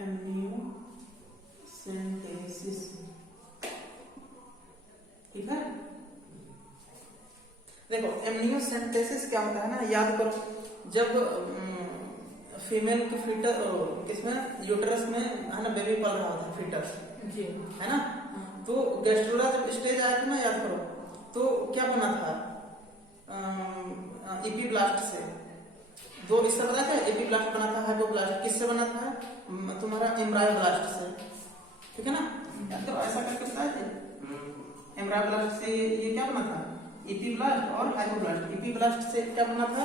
Amniocentesis. ठीक है, देखो एमनियोसेंटेसिस क्या होता है ना, याद करो, जब फीमेल के फीटर किसमें यूटरस में है ना बेबी पल रहा होता है, फीटस जी है ना, तो गैस्ट्रोला जब स्टेज आया था ना, याद करो, तो क्या बना था, एपीब्लास्ट से दो हिस्सा बताया था, एपीब्लास्ट बना था, हाइपोब्लास्ट किससे बना था, तुम्हारा एम्ब्रायोब्लास्ट से। ठीक है ना, तो ऐसा करके बताए थे, एम्ब्रायोब्लास्ट से ये क्या बना था, एपीब्लास्ट और हाइपोब्लास्ट। एपीब्लास्ट से क्या बना था,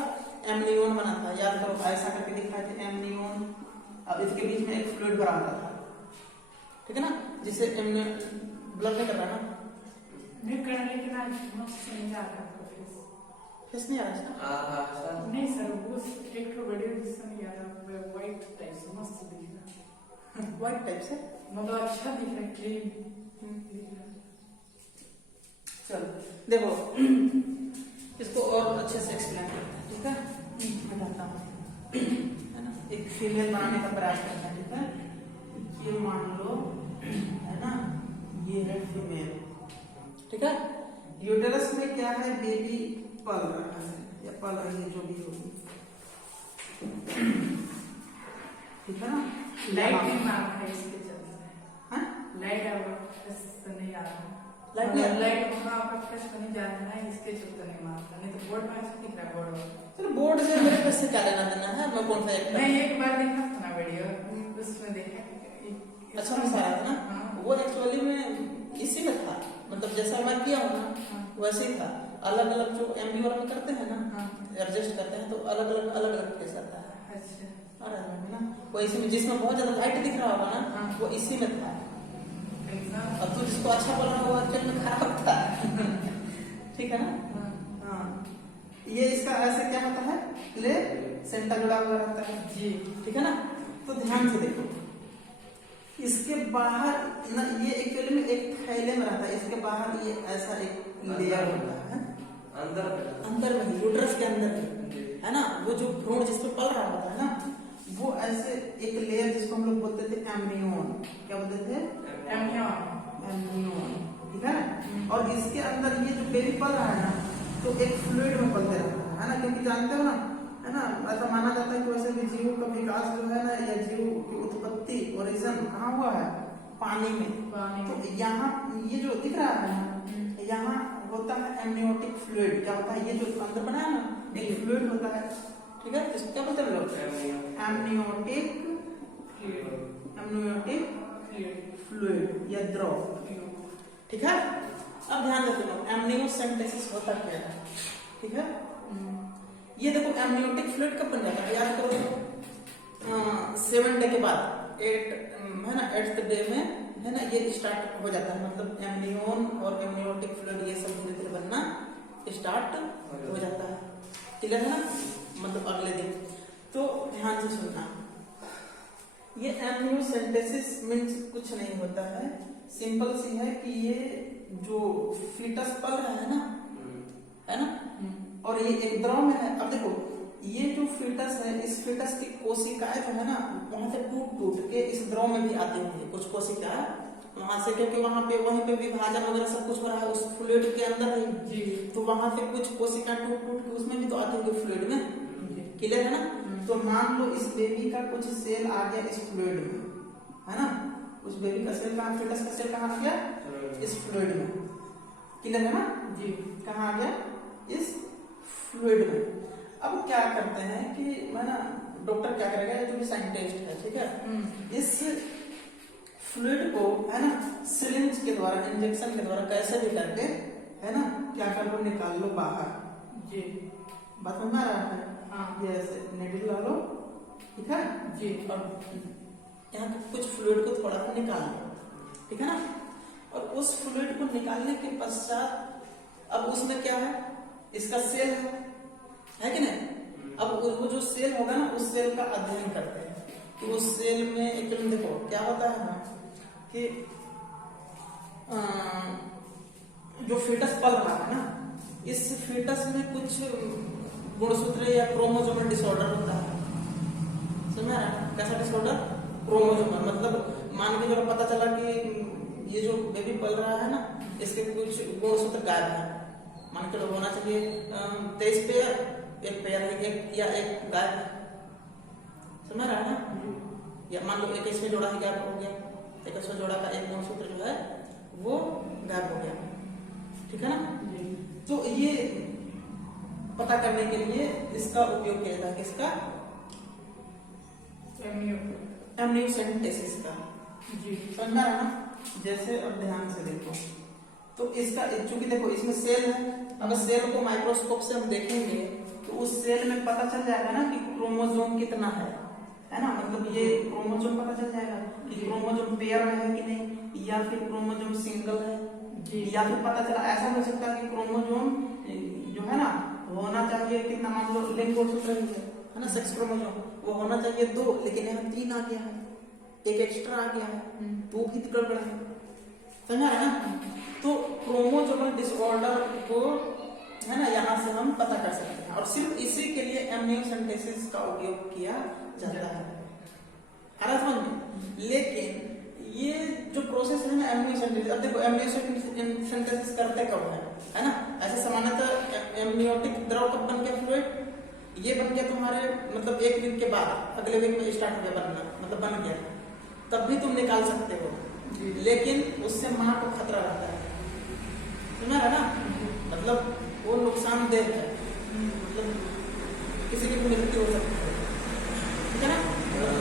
एमनियोन बना था, याद करो, ऐसा करके दिखाए थे एमनियोन। अब इसके बीच में एक फ्लूइड भरा होता था, ठीक है ना, जिसे एमनियोन ब्लड नहीं कर रहा ना, नहीं कर, लेकिन आज मस्त नहीं आ रहा फेस नहीं आ रहा है, नहीं सर, वो एक तो वीडियो जिससे नहीं आ रहा, व्हाइट टाइप से मस्त दिख रहा, व्हाइट टाइप से, मतलब अच्छा दिख रहा है, क्लीन। चलो देखो इसको और अच्छे से एक्सप्लेन करते हैं। ठीक है, मैं बताता हूँ, है ना, एक फीमेल बनाने का प्रयास करते हैं। ठीक है, ये मान लो है ना, ये है फीमेल। ठीक है, यूटेरस में क्या है, बेबी पल रहा है या पल रही है, जो भी होगी। ठीक है ना, लाइट नहीं मार रहा है इसके चलते, हाँ लाइट नहीं आ रहा, लाइट वहाँ पर फ्रेश नहीं जा रहा है, इसके चलते नहीं मार रहा, नहीं तो बोर्ड में ऐसा दिख रहा है, बोर्ड में। चलो बोर्ड से मेरे फेस से क्या लेना देना है, मैं कौन सा एक नहीं, एक बार देखा था ना वीडियो, उसमें देखा अच्छा मजा आया था ना, वो एक्चुअली में इसी में था, मतलब जैसा मैं किया हूँ ना वैसे ही था। अलग अलग जो एमबीआर में करते हैं ना, एडजस्ट करते हैं, तो अलग अलग फेस आता है। अच्छा, अरे ना, वो इसी में जिसमें बहुत ज्यादा लाइट दिख रहा होगा ना, वो इसी में था। अब तो जिसको अच्छा बोल रहा होगा एक्चुअली में खराब था। ठीक है ना, हाँ, ये इसका ऐसे क्या होता है, ले सेंटर जुड़ा हुआ रहता है जी। ठीक है ना, तो ध्यान से देखो, इसके बाहर ना ये एक्चुअली में एक थैले में रहता है, इसके बाहर ये ऐसा एक लेयर होता है, अंदर में यूट्रस के अंदर है ना, वो जो भ्रूण जिसपे पल रहा होता है ना, वो ऐसे एक लेयर जिसको हम लोग बोलते थे एमनियोन, क्या बोलते थे, एमनियोन। ठीक है, और इसके अंदर ये जो बेबी पल रहा है ना, तो एक फ्लूइड में पलते रहता है ना, क्योंकि जानते हो ना, है ना, ऐसा माना जाता है कि वैसे भी जीव का विकास जो है ना, या जीव की उत्पत्ति ओरिजिन कहाँ हुआ है, पानी में। तो यहाँ ये जो दिख रहा है ना, यहाँ होता है एमनियोटिक फ्लूइड। क्या होता है, ये जो अंदर बना है ना, एक फ्लूइड होता है। ठीक है, इसको क्या बोलते हैं लोग, एमनियोटिक फ्लूइड या द्रव। ठीक है, अब ध्यान रखना, एमनियोसेंटेसिस होता क्या है। ठीक है, ये देखो एमनियोटिक फ्लूइड कब बन जाता है, याद करो, 7 डे के बाद, 8 है ना, 8th डे में है ना, ये स्टार्ट हो जाता है, मतलब एमनियोन और एमनियोटिक फ्लूइड ये सब धीरे धीरे बनना स्टार्ट हो जाता है। क्लियर है ना, मतलब अगले दिन। तो ध्यान से सुनना, ये एमनियोसेंटेसिस मीन्स कुछ नहीं होता है, सिंपल सी है कि ये जो फीटस पल रहा है ना, और ये एक द्रव में है। अब देखो, ये जो फीटस है, इस फीटस की कोशिकाएं जो है ना, वहां से टूट के इस द्रव में भी आती होंगी कुछ कोशिकाएं वहां से, क्योंकि वहीं पे विभाजन वगैरह सब कुछ हो रहा है उस फ्लूइड के अंदर ही जी, तो वहां से कुछ कोशिकाएं टूट के उसमें भी तो आती होंगी फ्लूइड में। क्लियर है ना, तो मान लो इस बेबी का कुछ सेल आ गया इस फ्लूइड में, है ना, उस बेबी का सेल कहाँ, फीटस का सेल कहाँ आ गया, इस फ्लूइड में। क्लियर है ना जी, कहाँ आ गया, इस फ्लूइड में। अब क्या करते हैं कि ना डॉक्टर क्या करेगा, जो भी साइंटिस्ट है, ठीक है, इस फ्लूइड को है ना सिरिंज के द्वारा, इंजेक्शन के द्वारा कैसे भी करके है ना, क्या कर लो, निकाल लो बाहर जी। बात समझ आ रहा है, ये ऐसे नेडल ला लो, ठीक है जी, और यहाँ कुछ फ्लूइड को थोड़ा सा निकाल लो, ठीक है ना, और उस फ्लूइड को निकालने के पश्चात अब उसमें क्या है, इसका सेल है कि नहीं। अब वो जो सेल होगा ना, उस सेल का अध्ययन करते हैं कि उस सेल में एकदम देखो क्या होता है ना, कि जो फीटस पल रहा है ना, इस फीटस में कुछ गुणसूत्र या क्रोमोसोमल डिसऑर्डर होता है, समझ रहा है, कैसा डिसऑर्डर, क्रोमोसोमल मतलब मान के चलो पता चला कि ये जो बेबी पल रहा है ना, इसके कुछ गुणसूत्र गायब है। मान के चलो होना चाहिए 23 पेयर, एक पेयर है एक या एक गायब है, समझ रहा है ना। या मान लो 21वें जोड़ा ही गायब हो गया, 21वें जोड़ा का एक गुणसूत्र जो है वो गायब हो गया, ठीक है ना। तो ये पता करने के लिए इसका उपयोग किया जाता है, किसका? एमनियोसेंटेसिस का। जी समझ में आ रहा ना। जैसे अब ध्यान से देखो, तो इसका चूंकि देखो इसमें सेल है, अगर सेल को माइक्रोस्कोप से हम देखेंगे तो उस सेल में पता चल जाएगा ना कि क्रोमोसोम कितना है ना। मतलब ये क्रोमोसोम पता चल जाएगा कि क्रोमोसोम पेयर में है कि नहीं, या फिर क्रोमोसोम सिंगल है, या फिर पता चला ऐसा हो सकता है कि क्रोमोसोम जो है ना होना चाहिए कितना, मान लो लिंग गुणसूत्र है ना, सेक्स क्रोमोसोम वो होना चाहिए 2, लेकिन यहाँ 3 आ गया है, एक एक्स्ट्रा आ गया है, तो भी गड़बड़ है, समझा है ना। तो क्रोमोसोमल डिसऑर्डर को है ना यहाँ से हम पता कर सकते हैं, और सिर्फ इसी के लिए एमनियोसेंटेसिस का उपयोग किया जाता है, समझ में। लेकिन ये जो प्रोसेस है ना एमनियोसेंटेसिस, अब देखो एमनियोसेंटेसिस करते कब है ना। ऐसे सामान्यतः एमनियोटिक द्रव कब बन गया, फ्लूइड ये बन गया तुम्हारे मतलब 1 वीक के बाद, अगले वीक में स्टार्ट हो गया बनना, मतलब बन गया, तब भी तुम निकाल सकते हो, लेकिन उससे मां को खतरा रहता है, सुना है ना। मतलब वो नुकसानदेह है, मतलब किसी की मृत्यु हो सकती है, ठीक है ना,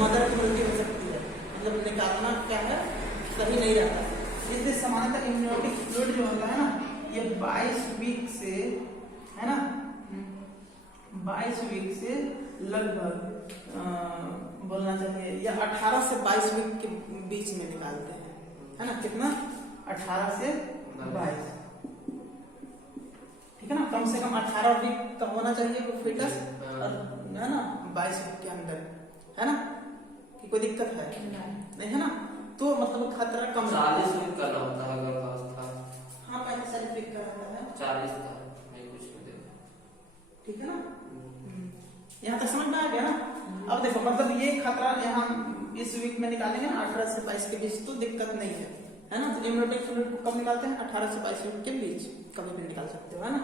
मदर की मृत्यु हो सकती है, मतलब निकालना क्या है सही नहीं रहता। इसलिए सामान्यतः एमनियोटिक फ्लूइड जो होता है ना ये 22 वीक से है ना, 22 वीक से लगभग बोलना चाहिए या 18 से 22 वीक के बीच में निकालते हैं, है ना। कितना? 18 से 22, ठीक है ना। कम से कम 18 वीक का होना चाहिए वो फीटस, है ना, 22 वीक के अंदर, है ना, कि कोई दिक्कत है नहीं, है ना। तो मतलब खतरा कम, 40 वीक का होता है गर्भावस्था। हाँ 45 वीक का रहता है, 40 था नहीं कुछ नहीं देखा, ठीक है ना। यहाँ तक समझ में आ गया ना। अब देखो मतलब ये खतरा यहाँ इस वीक में निकालेंगे ना 18 से 22 के बीच, तो दिक्कत नहीं है ना। तो एमनियोटिक फ्लूइड को कब निकालते हैं? 18 से 22 वीक के बीच, कभी भी निकाल सकते हो, है ना।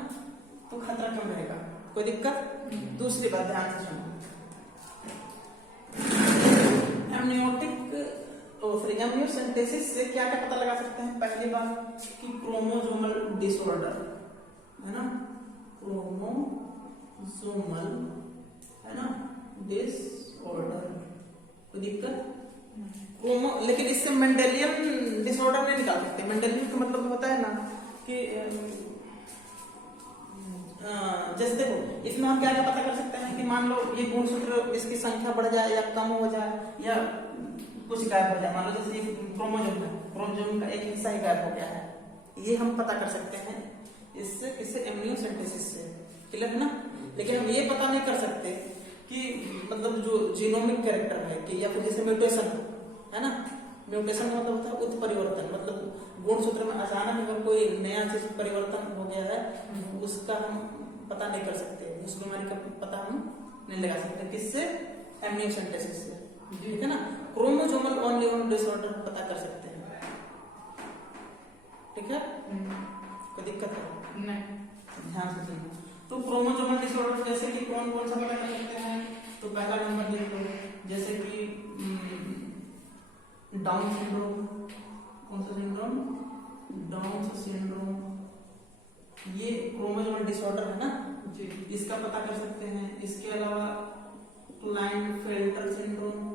तो खतरा कम रहेगा, कोई दिक्कत। दूसरी बात ध्यान से सुनो, एमनियोटिक एमनियोसेंटेसिस से क्या क्या पता लगा सकते हैं? पहली बात कि क्रोमोसोमल डिसऑर्डर, है ना, क्रोमोसोमल है ना डिसऑर्डर, कोई दिक्कत क्रोमो। लेकिन इससे मेंडेलियन डिसऑर्डर नहीं निकाल सकते। मेंडेलियन का मतलब होता है ना कि जैसे देखो इसमें हम क्या क्या पता कर सकते हैं कि मान लो ये गुणसूत्र इसकी संख्या बढ़ जाए या कम हो जाए या कुछ गायब हो जाए। मान लो जैसे ये क्रोमोसोम है, क्रोमोसोम का एक हिस्सा ही गायब हो गया है, ये हम पता कर सकते हैं इससे, किससे? एमनियोसेंटेसिस से, क्लियर है ना। लेकिन हम ये पता नहीं कर सकते कि मतलब जो जीनोमिक कैरेक्टर है कि, या फिर जैसे म्यूटेशन है ना, म्यूटेशन का मतलब होता है उत्परिवर्तन, मतलब गुणसूत्र में अचानक अगर कोई नया चीज परिवर्तन हो गया है उसका हम पता नहीं कर सकते, उस बीमारी का पता हम नहीं लगा सकते, किससे? एमनियोसेंटेसिस से, ठीक है ना। क्रोमोसोमल ओनली डिसऑर्डर पता कर सकते हैं, ठीक है, कोई दिक्कत है नहीं। ध्यान से सुनो। तो क्रोमोसोमल डिसऑर्डर जैसे कि कौन कौन सा पता कर सकते हैं? तो पहला नंबर देख लो, जैसे कि डाउन सिंड्रोम। कौन सा सिंड्रोम? डाउन सिंड्रोम, ये क्रोमोसोमल डिसऑर्डर है ना जी, इसका पता कर सकते हैं। इसके अलावा क्लाइनफेल्टर सिंड्रोम।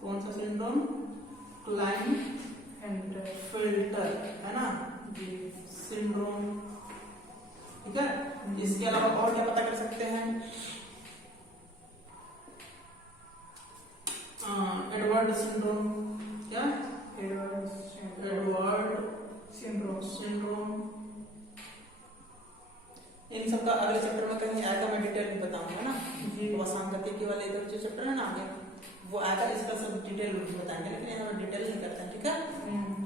कौन सा सिंड्रोम? क्लाइनफेल्टर है ना जी सिंड्रोम, ठीक है। इसके अलावा और क्या पता कर सकते हैं? Edward syndrome. क्या? Edward syndrome. इन सब का अगले चैप्टर में कहीं आएगा, मैं डिटेल में बताऊंगा ना जी। वो असंगति वाले इधर जो चैप्टर है ना आगे वो आएगा, इसका सब डिटेल बताएंगे, लेकिन यहाँ डिटेल नहीं करते हैं, ठीक है।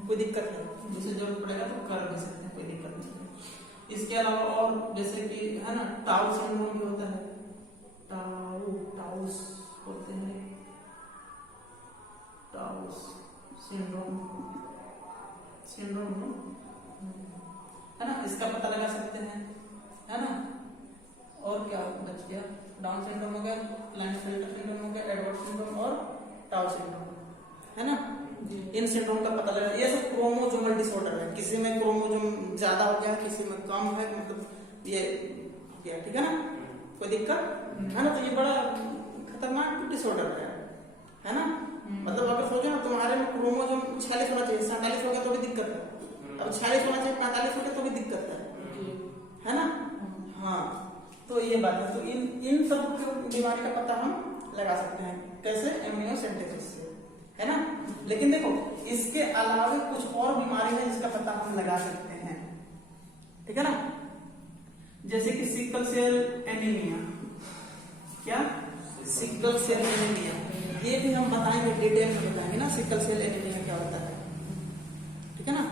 कोई दिक्कत है, जिसे जरूरत पड़ेगा तो कर भी सकते हैं, कोई दिक्कत नहीं है। इसके अलावा और जैसे कि है ना टाउ सिंड्रोम भी होता है, टाउस होते हैं, सिंड्रोम है ना, इसका पता लगा सकते हैं, है ना। और क्या बच गया, डाउन सिंड्रोम हो गया, क्लाइनेफेल्टर सिंड्रोम हो गया, एडवर्ड सिंड्रोम और टाउ सिंड्रोम, है ना। इन सिंड्रोम का पता लगा, ये सब क्रोमोसोमल डिसऑर्डर है, किसी में क्रोमोसोम ज्यादा हो गया, किसी में कम है, मतलब ये क्या, ठीक है ना, कोई दिक्कत है ना। तो ये बड़ा खतरनाक डिसऑर्डर है ना। मतलब अगर सोचो ना, तुम्हारे में क्रोमोसोम 46 होना चाहिए, 47 हो गया तो भी दिक्कत है, अब 46 होना चाहिए 45 हो गया तो भी दिक्कत है ना। हाँ, तो ये बात है। तो इन सब बीमारी का पता हम लगा सकते हैं कैसे, एमनियोसेंटेसिस से, है ना। लेकिन देखो, इसके अलावा कुछ और बीमारी है जिसका पता हम लगा सकते हैं, ठीक है ना। जैसे कि सिकल सेल एनीमिया, क्या सिकल सेल एनीमिया, ये भी हम बताएंगे, डिटेल में बताएंगे ना सिकल सेल एनीमिया क्या होता है, ठीक है ना।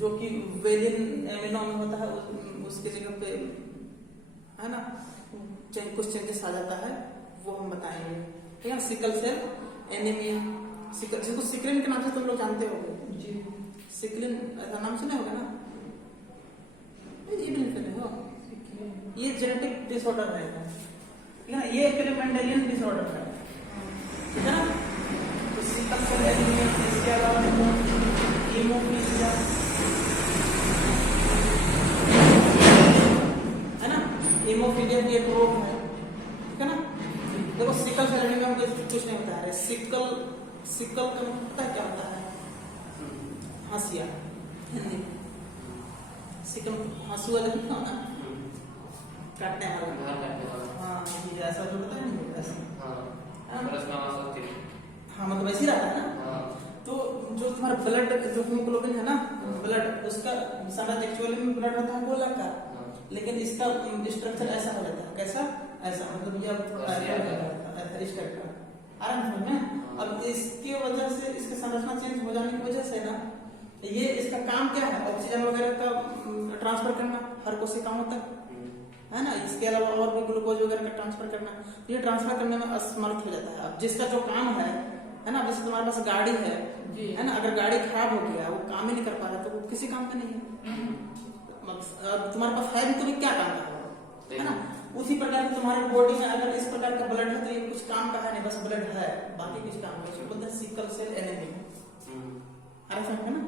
जो कि वेलिन एमिनो में होता है, उसके जगह पे, है ना, कुछ चेंजेस आ जाता है, वो हम बताएंगे, ठीक है। सिकल सेल एनीमिया, जिसको सिकलिन के नाम से तुम लोग जानते हो जी, सिकलिन ऐसा नाम सुने होगा ना, ये भी नहीं हो, ये जेनेटिक डिसऑर्डर है, ठीक है ना। ये एक मेंडेलियन डिसऑर्डर है, ठीक है ना। तो सिकल सेल एनीमिया, इसके अलावा हीमोफीलिया, है ना। हीमोफीलिया भी एक रोग है, ठीक है ना। देखो, सिकल सेल एनीमिया में कुछ नहीं होता है, सिकल का मतलब क्या होता है, हंसिया, हिंदी सिकल हंसुआ लगता है ना, काटने वाला, हाँ ये ऐसा जो होता है ना, ऐसा, हाँ मतलब ऐसे ही रहता है ना। तो जो तुम्हारा ब्लड, जो हीमोग्लोबिन है ना, ब्लड, उसका सारा एक्चुअली में ब्लड रहता है गोला का, लेकिन इसका स्ट्रक्चर ऐसा हो जाता है, कैसा, ऐसा, मतलब ये इस टाइप का आराम समझ में। अब इसकी वजह से, इसकी संरचना चेंज हो जाने की वजह से ना, ये इसका काम क्या है, ऑक्सीजन वगैरह का ट्रांसफर करना हर कोशिकाओं तक, है ना। इसके अलावा और भी ग्लूकोज वगैरह का ट्रांसफर करना, ये ट्रांसफर करने में असमर्थ हो जाता है। अब जिसका जो काम है ना, जैसे तुम्हारे पास गाड़ी है ना, अगर गाड़ी खराब हो गया, वो काम ही नहीं कर पा रहा, तो वो किसी काम का नहीं है, मतलब तुम्हारे पास है भी तो भी क्या काम है ना। उसी प्रकार तुम्हारे बॉडी में अगर इस प्रकार का ब्लड है, तो ये कुछ काम का है नहीं, बस ब्लड है, बाकी कुछ काम है, उसको बोलते हैं सिकल सेल एनीमिया, अरे समझ में ना।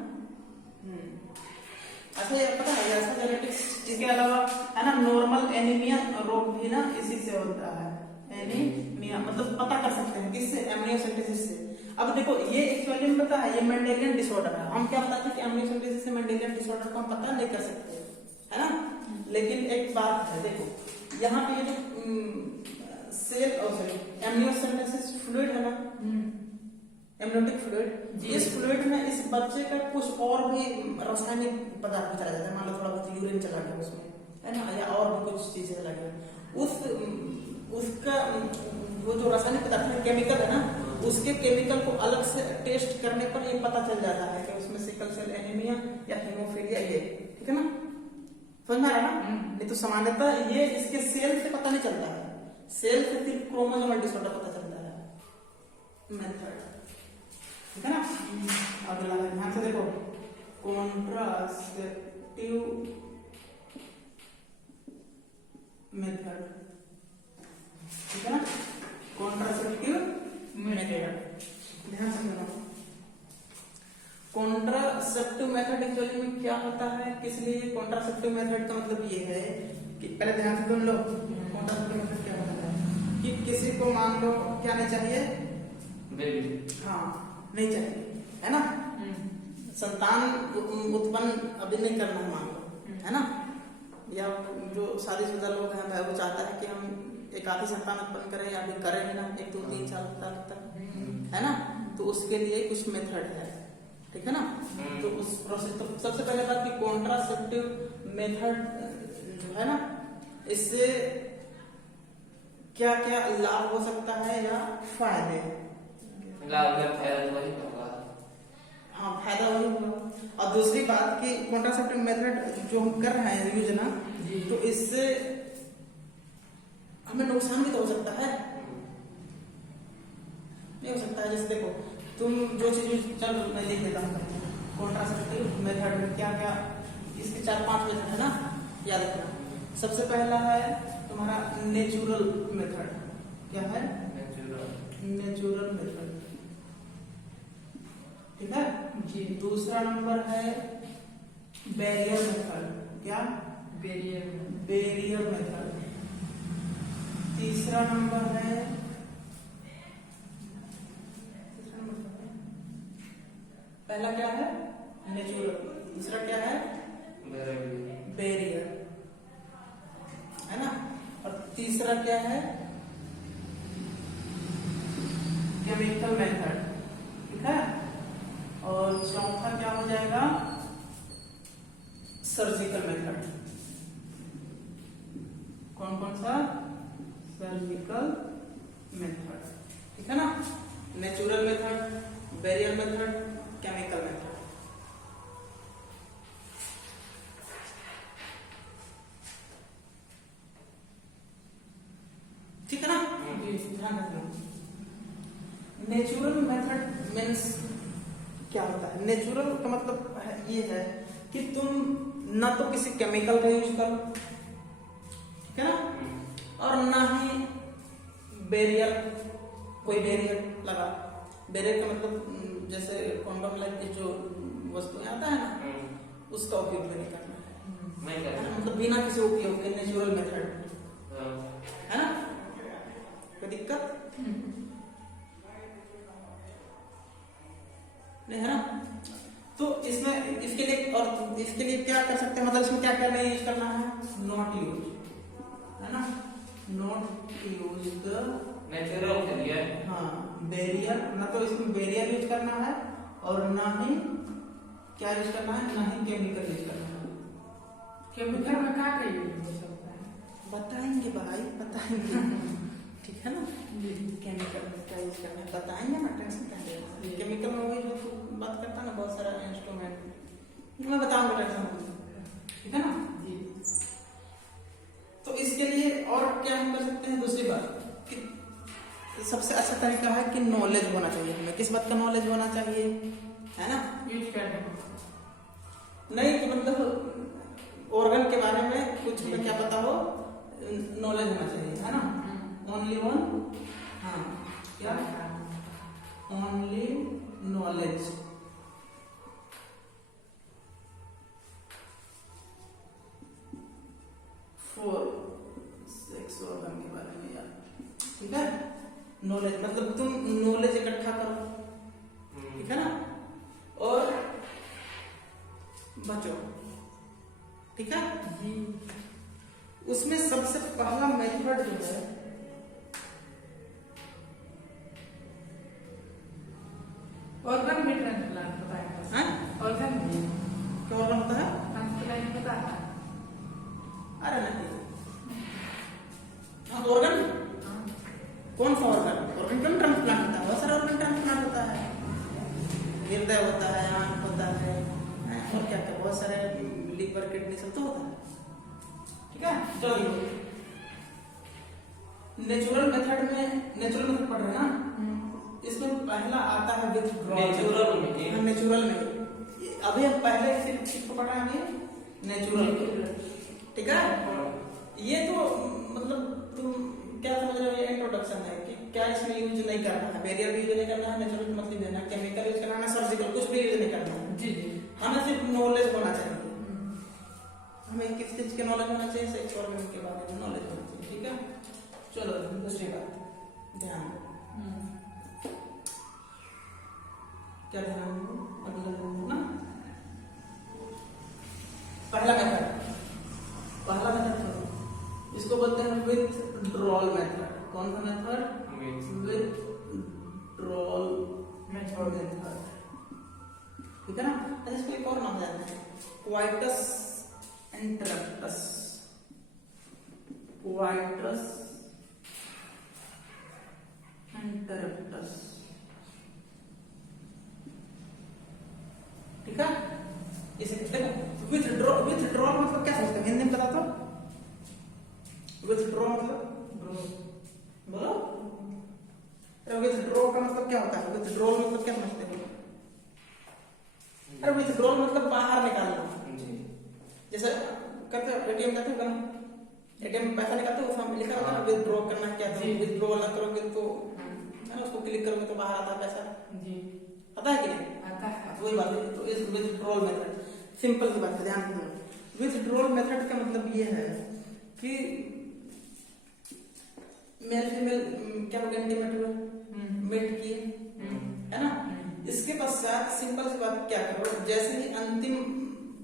अच्छा, ये पता है, ऐसा जेनेटिक्स। इसके अलावा है ना, नॉर्मल एनीमिया रोग भी ना इसी से होता है, एनीमिया, मतलब पता कर सकते हैं किससे, एमनियोसेंटेसिस से। अब देखो, ये एक्चुअली में पता है, ये मेंडेलियन डिसऑर्डर है, हम क्या बताते हैं कि एमनियोसेंटेसिस से मेंडेलियन डिसऑर्डर को हम पता नहीं कर सकते, है ना। लेकिन एक बात है, देखो यहाँ पे ये जो सेल और सॉरी एमनियोसेंटेसिस फ्लूइड है ना, एमनियोटिक फ्लूइड, इस फ्लूइड में इस बच्चे का कुछ और भी रासायनिक पदार्थ चला जाता है, मान लो थोड़ा बहुत यूरिन चला गया उसमें, है ना, या और भी कुछ चीजें चला गया, उसका वो जो रासायनिक पदार्थ है, केमिकल है ना, उसके केमिकल को अलग से टेस्ट करने पर ये पता चल जाता है कि उसमें सिकल सेल एनीमिया या हीमोफीलिया, ये, ठीक है ना, समझ में आ रहा ना। नहीं तो सामान्यतः ये इसके सेल से पता नहीं चलता है, सेल से सिर्फ क्रोमोसोमल डिसऑर्डर पता चलता है, मेथड, ठीक है ना। अगला ध्यान से देखो, कॉन्ट्रासेप्टिव मेथड, ठीक है ना, कॉन्ट्रासेप्टिव मेथड, ध्यान से सुनो। कॉन्ट्रासेप्टिव मेथड एक्चुअली में क्या होता है, किस लिए कॉन्ट्रासेप्टिव मेथड का मतलब ये है कि पहले ध्यान से सुन लो, कॉन्ट्रासेप्टिव मेथड क्या होता है कि किसी को मान लो क्या नहीं चाहिए, हाँ नहीं चाहिए, है ना, संतान उत्पन्न अभी नहीं करना है मान लो, है ना, या जो शादीशुदा लोग हैं वो चाहता है कि हम एक आधी संतान उत्पन्न करें या फिर करें ही ना 1 2 3 साल तक, है ना। तो उसके लिए कुछ मेथड है, ठीक है ना। तो उस प्रोसेस, तो सबसे पहले बात कि कॉन्ट्रासेप्टिव मेथड जो है ना, इससे क्या क्या लाभ हो सकता है या फायदे, हाँ फायदा वही होगा। और दूसरी बात कि कॉन्ट्रासेप्टिव मेथड जो हम कर रहे हैं यूज ना, तो इससे हमें नुकसान भी तो हो सकता है, नहीं हो सकता है। जैसे देखो, तुम जो चीज यूज, चल मैं लिख देता हूँ, कॉन्ट्रासेप्टिव मेथड में क्या क्या, इसके 4-5 मेथड है ना, याद रखना। सबसे पहला है तुम्हारा नेचुरल मेथड। क्या है? नेचुरल मेथड, ठीक है जी। दूसरा नंबर है बैरियर मेथड। क्या? Barrier method. तीसरा नंबर है पहला क्या है? नेचुरल। दूसरा क्या है? बैरियर, है ना। और तीसरा क्या है? केमिकल मेथड, ठीक है। और चौथा क्या हो जाएगा? Surgical method. कौन कौन सा? सर्जिकल मेथड, ठीक है ना। Natural method, barrier method, chemical method. ठीक है ना, ध्यान रखना। नेचुरल मेथड मीन्स क्या होता है? नेचुरल का मतलब ये है कि तुम ना तो किसी केमिकल का यूज करो, ठीक है ना, और ना ही बैरियर, कोई बैरियर लगा। बैरियर का मतलब जैसे कॉन्डोम लाइक की जो वस्तुएं आता है ना, उसका उपयोग नहीं करना है, मतलब बिना किसी उपयोग के नेचुरल मेथड, है ना। कोई दिक्कत नहीं है ना। तो इसमें इसके लिए, और इसके लिए क्या कर सकते हैं, मतलब इसमें क्या क्या नहीं यूज करना है? नॉट यूज, है ना, नॉट यूज द नेचुरल के लिए। हाँ, बैरियर, ना तो इसमें बैरियर यूज करना है और ना ही क्या यूज करना है, ना ही केमिकल यूज करना है। केमिकल में क्या क्या यूज हो सकता है? बताएंगे भाई, बताएंगे, ठीक है ना। केमिकल में क्या यूज करना है बताएंगे ना, टेंशन क्या है। केमिकल में वही जो बात करता है ना, बहुत सारा इंस्ट्रूमेंट मैं बताऊंगा, टेंशन नहीं, ठीक है ना जी। तो इसके लिए और क्या हम कर सकते हैं? दूसरी बात कि सबसे अच्छा तरीका है कि नॉलेज होना चाहिए हमें। किस बात का नॉलेज होना चाहिए, है ना। यूज करने को नहीं कि मतलब ऑर्गन के बारे में कुछ हमें क्या पता हो, नॉलेज होना चाहिए, है ना। ओनली वन, हाँ क्या, only knowledge. For sex organ के बारे में यार, ठीक है। नॉलेज मतलब तुम नॉलेज इकट्ठा करो, ठीक है ना, और बचो, ठीक है जी। उसमें सबसे पहला मेथड जो है ऑर्गन भी ट्रांसप्लांट होता है, ऑर्गन भी क्या ऑर्गन होता है? ट्रांसप्लांट होता है। अरे नहीं, हाँ ऑर्गन, कौन सा ऑर्गन? ऑर्गन क्यों ट्रांसप्लांट होता है? बहुत सारा ऑर्गन ट्रांसप्लांट होता है, हृदय होता है, आंख होता है, और क्या क्या बहुत सारे, लीवर, किडनी सब तो होता है, ठीक है। चलो नेचुरल मेथड में, नेचुरल मेथड पढ़ रहे हैं ना, इसमें पहला आता है विथड्रॉल। नेचुरल में अभी हम पहले चीज को पढ़ा है, नेचुरल, ठीक है। ये तो मतलब तुम क्या समझ रहे हो, ये इंट्रोडक्शन है कि क्या इसमें यूज नहीं करना है, बैरियर भी यूज नहीं करना है, नेचुरल मतलब देना, केमिकल यूज करना है, सर्जिकल कुछ भी यूज नहीं करना है जी। हमें सिर्फ नॉलेज होना चाहिए। हमें किस चीज के नॉलेज होना चाहिए? सेक्स ऑर्गन के बारे में नॉलेज होना चाहिए, ठीक है। चलो दूसरी बात ध्यान दो, क्या ध्यान दो, अगला ना, पहला मेथड इसको बोलते हैं विथड्रॉल मेथड। कौन सा मेथड? विथड्रॉल मेथड, ठीक है ना। अच्छा इसको एक और नाम जानते हैं, क्वाइटस इंटरप्टस। क्वाइटस इंटरप्टस, ठीक है। इसे देखो विथड्रॉल मतलब क्या समझते हैं हिंदी में? बता तो, विथड्रॉ मतलब बोलो, विथड्रॉ का मतलब क्या होता है? विथड्रॉल मतलब क्या समझते हो? अरे विथड्रॉल मतलब बाहर निकालना। जी। जैसे करते हो एटीएम करते हो ना, एटीएम में पैसा निकालते हो उसमें लिखा होता है विथड्रॉ करना क्या था, जी। विथड्रॉ ना करोगे तो है ना, उसको क्लिक करोगे तो बाहर आता है पैसा। जी पता है कि नहीं? आता है। वही बात है। तो इस विथड्रॉल मेथड सिंपल सी बात है, ध्यान दो। विथड्रॉल मेथड का मतलब ये है कि मेल फीमेल क्या हो गया, इंटीमेट हुआ, मेट किए, है ना। इसके पश्चात सिंपल सी बात क्या करो, जैसे ही अंतिम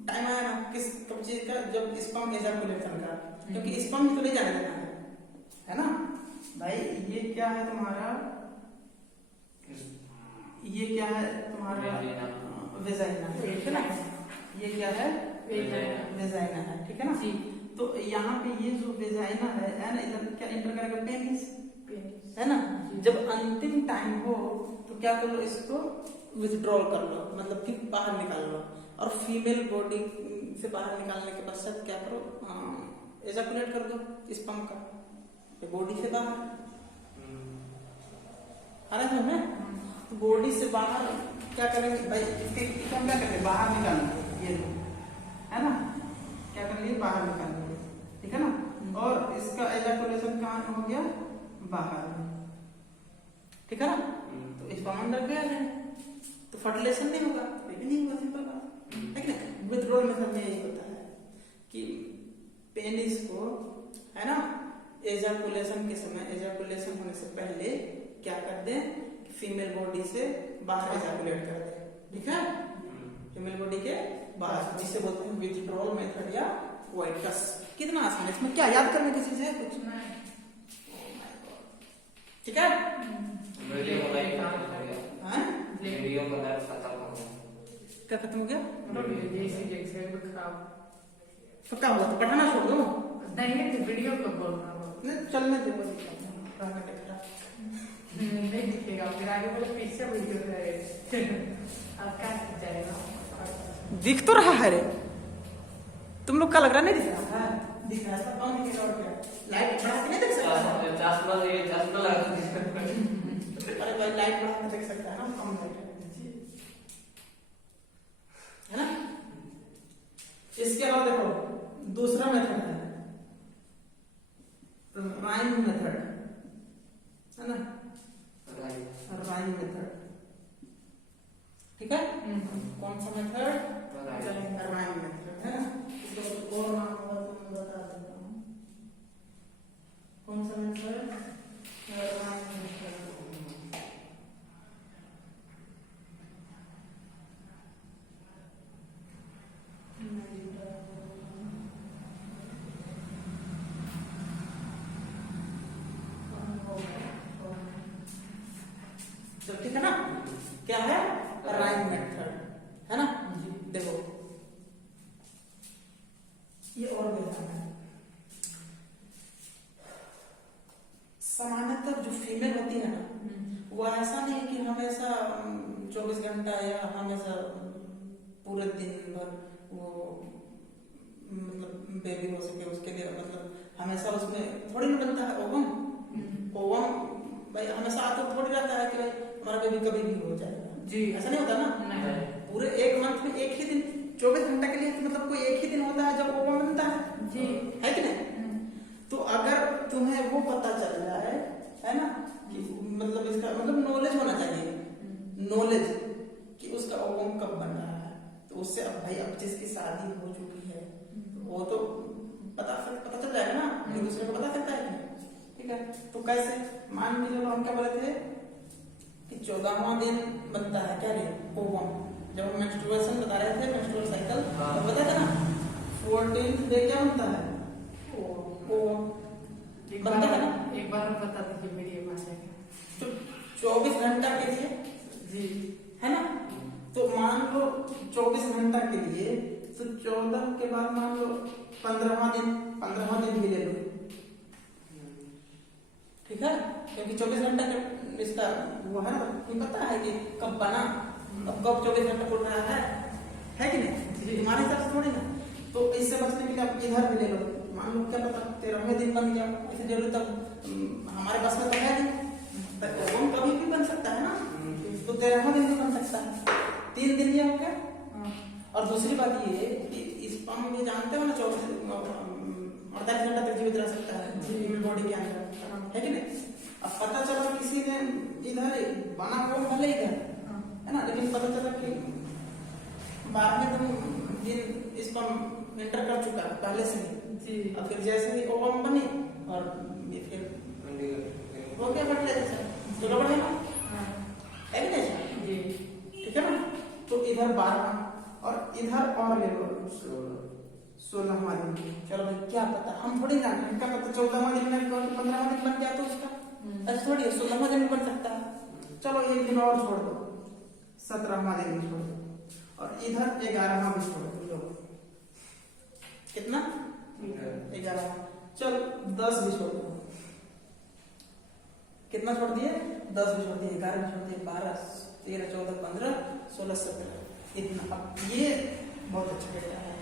टाइम आया ना किस कब चीज का, जब स्पर्म एजाकुलेशन का, क्योंकि स्पर्म तो नहीं जाने देना है ना भाई। ये क्या है तुम्हारा, ये क्या है तुम्हारा वेजाइना, ठीक है ना। ये क्या है, वेजाइना है, ठीक है ना जी। तो यहाँ पे ये जो वेजाइना है ना, इधर क्या इंटर करेगा, पेनिस, है ना। जब अंतिम टाइम हो तो क्या करो, इसको विथड्रॉल कर लो, मतलब कि बाहर निकाल लो। और फीमेल बॉडी से बाहर निकालने के पश्चात क्या करो, एजाकुलेट कर दो स्पर्म का बॉडी से बाहर। आ रहा है तो बॉडी से बाहर क्या करेंगे भाई, इसके हम क्या करेंगे, बाहर निकालेंगे, ये है ना, क्या करेंगे, बाहर निकालेंगे, ठीक है ना। और इसका एजाकुलेशन कहाँ हो गया, बाहर, ठीक है ना। तो स्पर्म अंदर गया है तो फर्टिलाइजेशन नहीं होगा, ये भी नहीं होगा, सिंपल बात है कि नहीं। विथड्रॉल मेथड में यही होता है कि पेनिस को, है ना, एजाकुलेशन के समय, एजाकुलेशन होने से पहले क्या कर दे, फीमेल बॉडी से बाहर एजाकुलेट कर दे, ठीक है, फीमेल बॉडी के बाहर, जिसे बोलते हैं विथड्रॉल मेथड या वाइटस। कितना आसान है, इसमें क्या याद करने की चीज है, कुछ नहीं, ठीक है। वीडियो का लाइव खत्म हो गया। हाँ, वीडियो का लाइव खत्म हो गया। क्या खत्म हो गया, तो तो क्या हुआ, तो पढ़ाना छोड़ दो, नहीं तो वीडियो को बोल रहा हूँ, नहीं चलने दो, नहीं दिखेगा, फिर आगे बोले पीछे वीडियो है, अब क्या जाएगा। दिख तो रहा है रे, तुम लोग का लग रहा नहीं दिख रहा है, दिख रहा है सब कौन दिखेगा, और क्या लाइट बढ़ा के नहीं देख सकता है, चश्मा लगा अरे भाई लाइट बढ़ा के देख सकता है ना, कम लाइट है ना। इसके अलावा देखो दूसरा मेथड है राइम मेथड, है ना, राइम मेथड, ठीक है। कौन सा मेथड, राइम मेथड, है ना। इसको और नाम होगा तो मैं बता देता हूँ, कौन सा मेथड, राइम मेथड। तो ठीक है ना, क्या है, राइम मेथड, है ना। देखो ये और बेहतर है, सामान्यतः जो फीमेल होती है ना, वो ऐसा नहीं कि हमेशा 24 घंटा या हमेशा पूरे दिन भर वो मतलब बेबी हो सके, उसके लिए मतलब हमेशा उसमें थोड़ी ना बनता है ओवम, ओवम भाई हमेशा आते थोड़ी रहता है कि भाई हमारा बेबी कभी भी हो जाएगा जी, ऐसा नहीं होता ना। नहीं। पूरे एक मंथ में एक ही दिन 24 घंटा के लिए तो मतलब कोई एक ही दिन होता है जब ओवम बनता है जी, है कि नहीं। तो अगर तुम्हें वो पता चल जाए, है ना, कि मतलब इसका मतलब नॉलेज होना चाहिए, नॉलेज कि उसका ओवम कब बन रहा है, तो उससे अब भाई अब जिसकी शादी हो चुकी है वो तो पता चल जाएगा ना, एक दूसरे को पता चलता है, ठीक है। तो कैसे, मान लीजिए हम क्या बोले थे कि 14वां दिन बनता है क्या रे, ओवम, जब हम मेंस्ट्रुएशन बता रहे थे, मेंस्ट्रुअल साइकिल, तो बता था ना 14th डे क्या बनता है, ओवम बनता है ना। एक बार बता दीजिए मेरी भाषा में, तो 24 घंटा के लिए जी, है ना। तो मान लो 24 घंटा के लिए, तो 14 के बाद मान लो 15वां दिन भी ले लो, ठीक है, क्योंकि 24 घंटा का इसका वो है ना, तुम्हें पता है कि कब बना, अब कब 24 घंटा पूरा रहा है कि नहीं, तुम्हारे हिसाब से थोड़ी ना। तो इससे बचने के लिए आप इधर भी ले लो, मान लो क्या पता 13वें दिन बन गया, ऐसे जरूर तब हमारे पास में तो है नहीं, ओवम कभी भी बन सकता है ना, तो 13वां दिन भी बन सकता है, 3 दिन ये हो गया, और दूसरी बात ये है कि इस पंप ये जानते हो ना 48 घंटा तक जीवित रह सकता है ह्यूमन बॉडी के अंदर, है कि नहीं? अब पता चला किसी ने इधर बना हुआ भले इधर है ना, लेकिन पता चला कि 12वें दिन इस पंप एंटर कर चुका है पहले से ही, और फिर जैसे ही ओवम बनी और ये फिर हो गया फर्टिलाइजेशन, तो गड़बड़ है ना, है कि नहीं? ठीक है ना? तो इधर 12 और इधर और ले लो 16वां दिन। चलो भाई क्या पता, हम थोड़ी जानते हैं, क्या पता 14वां दिन में 15वां दिन बन गया तो उसका ऐसा थोड़ी है, 16वां दिन बन सकता है। चलो एक दिन और छोड़ दो, 17वां दिन भी छोड़ दो और इधर 11वां भी छोड़ दो। कितना? 11। चलो 10 भी छोड़ दो। कितना छोड़ दिए? 10 भी छोड़ दिए, 11 भी छोड़ दिए, 12 13 14 15 16 17 इतना। अब ये बहुत अच्छा डेटा है,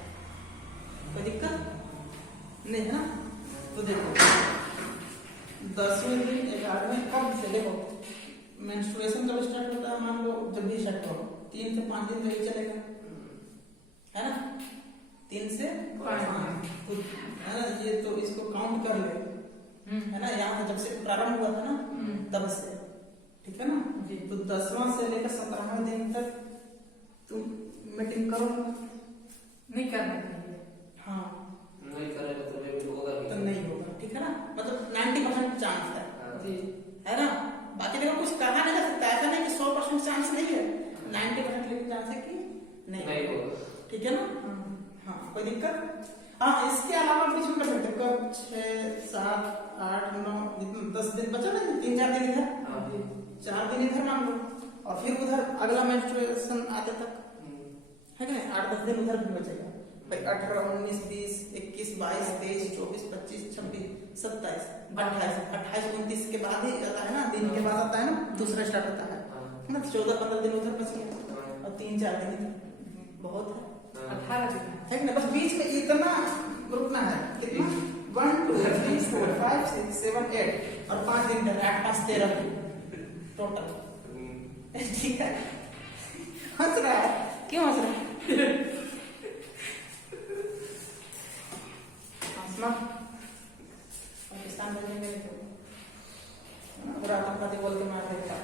कोई दिक्कत नहीं है ना? तो देखो 10वें दिन 11वें कब से देखो मेंस्ट्रुएशन कब स्टार्ट होता है, मान लो जब भी स्टार्ट हो 3 से 5 दिन तक चलेगा, है ना? 3 से 5 दिन है ना? ये तो इसको काउंट कर ले, है ना? यहाँ से जब से प्रारंभ हुआ था ना तब से, ठीक है ना? तो 10वां से लेकर 17वां दिन तक तुम मीटिंग करो, नहीं करना चाहिए। हाँ नहीं करेगा तो भी होगा तो नहीं होगा, ठीक है ना? मतलब 90% चांस है ना? बाकी देखो कुछ कहा नहीं जा सकता, ऐसा नहीं कि 100% चांस नहीं है, 90% लेकिन चांस है कि नहीं होगा, ठीक है ना? हाँ कोई दिक्कत? हाँ इसके अलावा कुछ भी कर सकते हो, कब 6 7 8 9 जितना 10 दिन बचा ना, 3-4 दिन इधर 4 दिन इधर मान लो, और फिर उधर अगला मेंस्ट्रुएशन आते तक है कि नहीं, 8-10 दिन उधर भी बचेगा भाई। 18 19 20 21 22 23 24 25 26 27 28 29 के बाद ही आता है ना, दिन के बाद आता है ना, दूसरा स्टार्ट होता है ना, 14-15 दिन उधर बच गया और 3-4 दिन बहुत है, 18 दिन है कि ना? बस बीच में इतना रुकना है, कितना 1 2 3 4 5 6 7 8 और 5 दिन तक 8 5 13 टोटल, ठीक है? हंस रहा है, क्यों हंस रहा है? हंसना पाकिस्तान में मेरे को पूरा आतंकवादी बोल के मार देगा,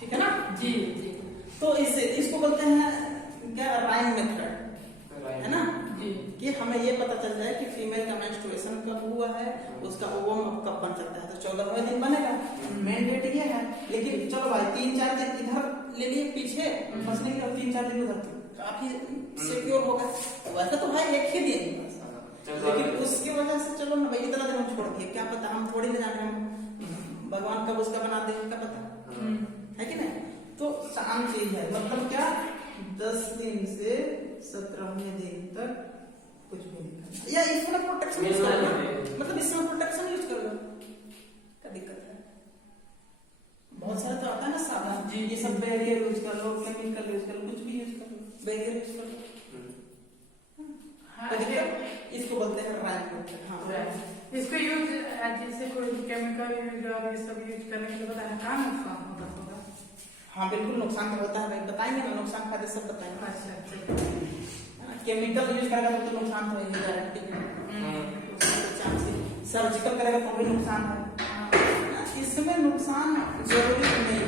ठीक है ना? जी। तो इसको बोलते हैं क्या, राइम मेथड, है ना? कि हमें ये पता चल जाए कि फीमेल का मेंस्ट्रुएशन कब हुआ है, उसका ओवम अब कब बन सकता है, तो 14वें दिन बनेगा, मेन डेट ये है। लेकिन चलो भाई 3-4 दिन इधर ले लिए पीछे फंसने के, 3-4 दिन उधर, काफी सिक्योर होगा। वैसे तो भाई एक ही दिन, लेकिन उसकी वजह से चलो ना भाई इतना दिन हम छोड़ दिए, क्या पता, हम थोड़ी ना जाने, हम भगवान कब उसका बना दे, क्या पता, है कि नहीं? तो शांत चीज है, मतलब क्या 10 दिन से 17वें दिन तक कुछ भी नहीं करना, या इसमें प्रोटेक्शन यूज कर लो, मतलब इसमें प्रोटेक्शन यूज कर लो, क्या दिक्कत है? बहुत सारा तो आता है ना साधन, ये सब बैरियर यूज कर लो, केमिकल यूज कर लो, कुछ भी यूज कर लो, बैरियर यूज कर लो, इसको बोलते हैं राइम मेथड। हाँ इसको यूज जैसे कोई केमिकल और ये सब यूज करने के बाद क्या नुकसान होगा? हाँ बिल्कुल नुकसान तो होता है भाई, बताएंगे ना, नुकसान फायदे सब बताएंगे। अच्छा केमिकल यूज करेगा तो नुकसान तो है, गारंटी सर्जिकल करेगा तो भी नुकसान है, इसमें नुकसान जरूरी नहीं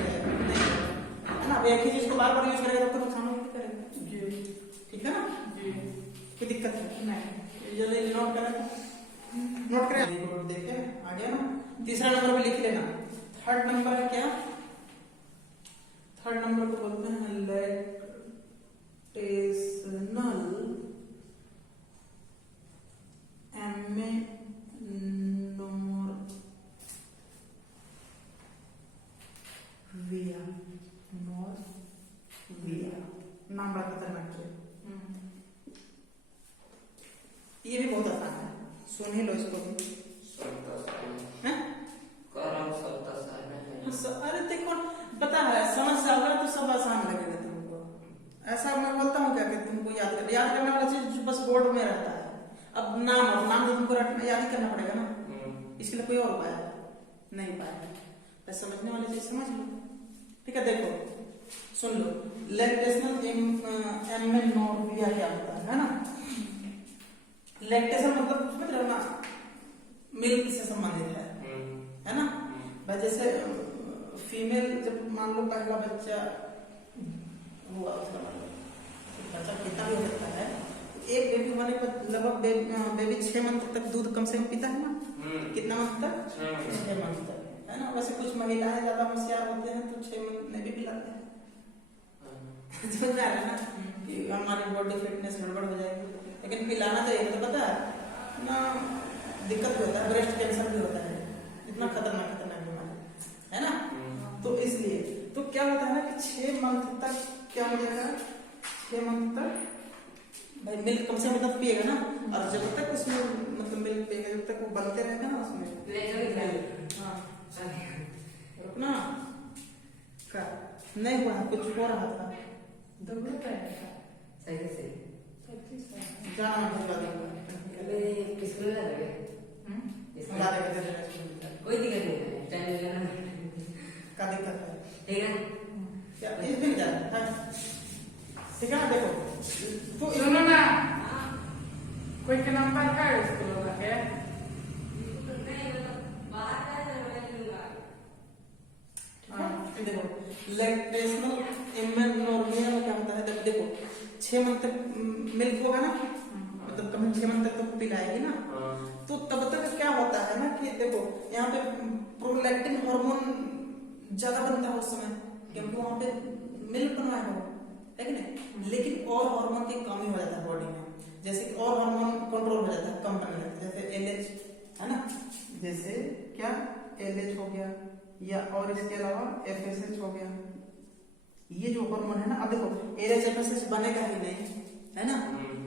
है ना? एक ही चीज को बार बार यूज करेगा तो नुकसान नहीं करेगा, ठीक है ना? कोई दिक्कत है नहीं, जल्दी नोट करें, नोट करें, देखे आ गया ना? तीसरा नंबर पे लिख लेना। थर्ड नंबर है क्या? थर्ड नंबर को बोलते हैं लैक्टेशनल एमेनोर्विया, नाम बड़ा खतरनाक है, ये भी बहुत आसान है, सुन ही लो इसको भी। अरे देखो पता है, समझ से अगर तो सब आसान लगेगा तुमको, ऐसा मैं बोलता हूँ क्या कि तुमको याद करने वाला चीज बस बोर्ड में रहता है। अब नाम तो तुमको याद ही करना पड़ेगा ना, इसके लिए कोई और उपाय नहीं पाएगा, बस समझने वाली चीज समझ लो, ठीक है? देखो सुन लो, लैक्टेशनल एमेनोर्गिया क्या होता है ना? लैक्टेशन मतलब समझ रहे हो ना, मिल्क से संबंधित है ना? भाई जैसे फीमेल जब मान लो पहला बच्चा हुआ, उसका बच्चा कितना भी हो सकता है, एक बेबी होने पर लगभग बेबी 6 मंथ तक दूध कम से कम पीता है ना? कितना मंथ तक? 6 मंथ तक, है ना? वैसे कुछ महिलाएं ज्यादा होशियार होते हैं तो 6 मंथ में भी पिलाते हैं। समझ आ रहा है ना कि हमारी बॉडी फिटनेस गड़बड़ हो जाएगी, लेकिन पिलाना चाहिए। तो पता है ना, दिक्कत भी होता है, ब्रेस्ट कैंसर भी होता है, इतना खतरनाक बीमारी है ना? तो इसलिए तो क्या होता है ना कि 6 मंथ तक क्या हो जाएगा, 6 मंथ तक भाई मिल्क कम से कम तक पिएगा ना, और जब तक उसमें मतलब मिल्क पिएगा, जब तक वो बनते रहेगा ना उसमें। हाँ रुकना का नहीं हुआ, कुछ हो रहा था, सही सही जाना भिजवा दूंगा, किसको ला देंगे? ला देंगे, कोई दिक्कत नहीं है, टाइम लेना का दिक्कत है ठीक है क्या? इस दिन जा रहा है, ठीक है ना? देखो तो सुनो ना, कोई के नंबर है इसको लगा के? देखो लैक्टेशनल एमेनोर्गिया में क्या होता है, जब देखो 6 मंथ तक मिल्क होगा ना, मतलब कम 6 मंथ तक तो पिलाएगी ना, तो तब तक क्या होता है ना कि देखो यहाँ पे प्रोलैक्टिन हार्मोन ज्यादा बनता है उस समय, क्योंकि वहां पे मिल्क बनवाया होगा, है कि नहीं? लेकिन और हार्मोन की कमी हो जाता है बॉडी में, जैसे कि और हार्मोन कंट्रोल हो जाता है, कम बनने लगता है, जैसे एलएच है ना, जैसे क्या एलएच हो गया, या और इसके अलावा एफएसएच हो गया, ये जो हार्मोन है ना। अब देखो एलएच एफएसएच बनेगा ही नहीं, है ना?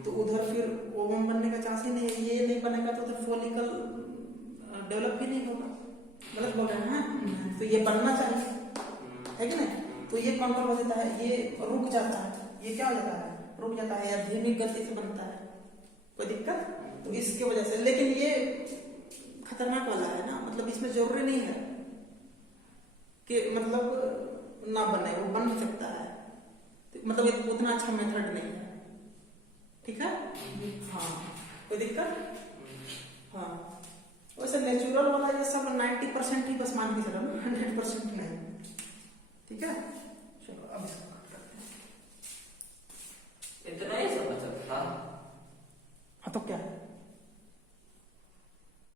तो उधर फिर ओवम बनने का चांस ही नहीं है, ये नहीं बनेगा तो उधर फॉलिकल डेवलप ही नहीं होगा। गलत बोल रहे हैं, तो ये बनना चाहिए, है कि नहीं? तो ये कंट्रोल हो जाता है, ये रुक जाता है, ये क्या हो जाता है, रुक जाता है, या धीमी गति से बनता है, कोई दिक्कत? तो इसके वजह से, लेकिन ये खतरनाक वाला है ना, मतलब इसमें जरूरी नहीं है कि मतलब ना बने, वो बन सकता है, तो मतलब ये उतना अच्छा मेथड नहीं है, ठीक है? हाँ कोई दिक्कत? हाँ वैसे नेचुरल वाला ये सब 90% ही बस मान के चलो, 100% नहीं, ठीक है? चलो अब इसको कट करते हैं। इतना ही सब बचा था। हाँ तो क्या